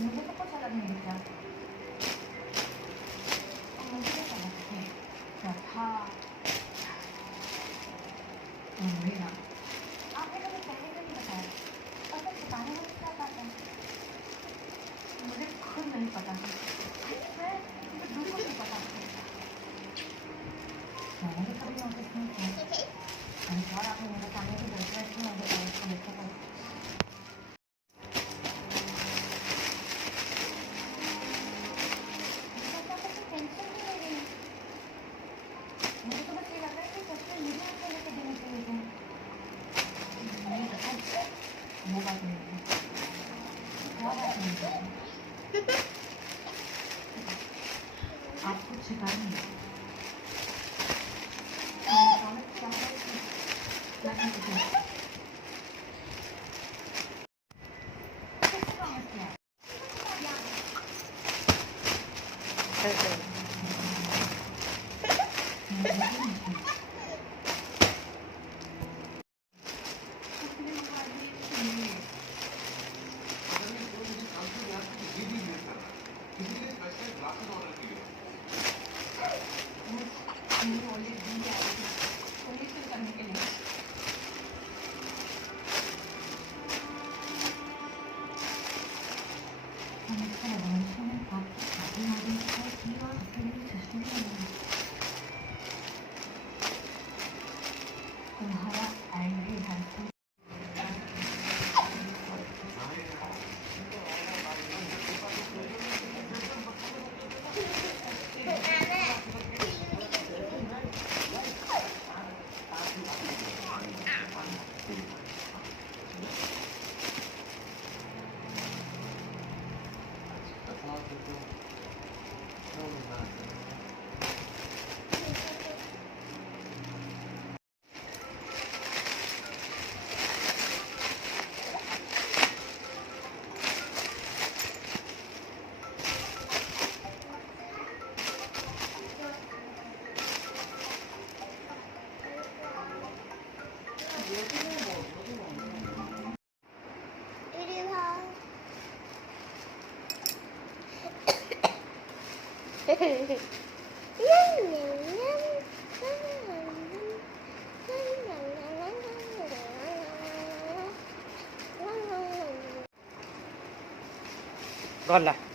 मुझे तो कुछ अलग नहीं दिखा। मुझे कुछ अलग है क्या था। वही ना, आपने कभी पहले क्यों नहीं बताया? और फिर बताने में क्या बात है? मुझे खुद नहीं पता है। मुझे बिल्कुल नहीं पता। मैंने भी कभी नोटिस नहीं किया। और आपने मेरे सामने भी गलतियाँ की मुझे कॉलेज को लेकर गए। टेंशन भी नहीं रही। मुझे तो बस ये लग रहा है कि सच में मुझे आपको लेके देने चाहिए थे। नहीं पता, वो बात नहीं है। क्या बात नहीं है? आप कुछ शिकायत नहीं। मैंने प्रॉमिस किया है कि मैं अपनी किसी किससे प्रॉमिस किया है? मुझे भी नहीं। किसी ने बोला नहीं। मुझे ऑलरेडी दी है सोल्यूशन करने के लिए। हमेशा भविष्य में आपकी शादी होने की और आपके लिए सृष्टि में तुम्हारा एंग्री हैंडसम Gọi là